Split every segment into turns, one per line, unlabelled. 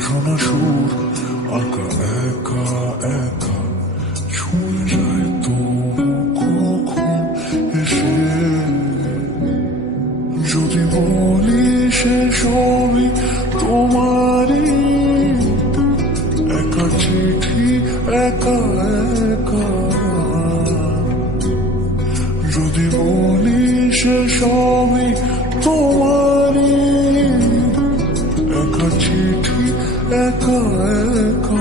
শোনা সুর আঁকা একা একা ছুঁয়ে যায় তো কখন এসে? যদি বলি সে সবই তোমারই, একা চিঠি, একা একা। যদি বলি সে সবই তোমারই চিঠি একা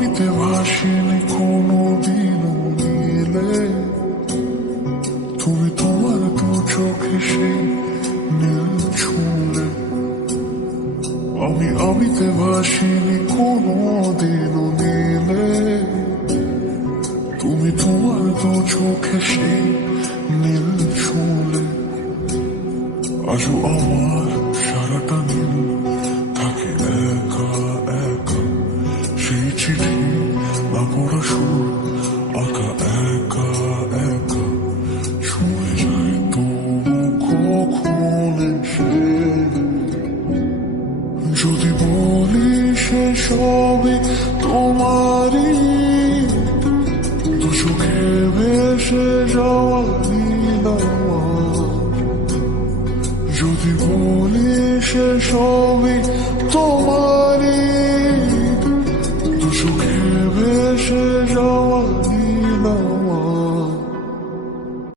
আমিতে ভাসিনি কোনো দিন মিলে তুমি তোমার দু চোখে সেই নীল ছুঁলে আমি আমিতে ভাসিনি কোনো দিন মিলে তুমি তোমার দু চোখে সেই নীল ছুঁলে আজও আমার সারাটা নীল থাকে একা চিঠি সুর, আঁকা, একা একা। ছুঁয়ে যায় তবু কখন যদি বলি সে সবই তোমারই দু চোখে ভেসে যাওয়া যদি বলি সে সবই তোমার 睡着我。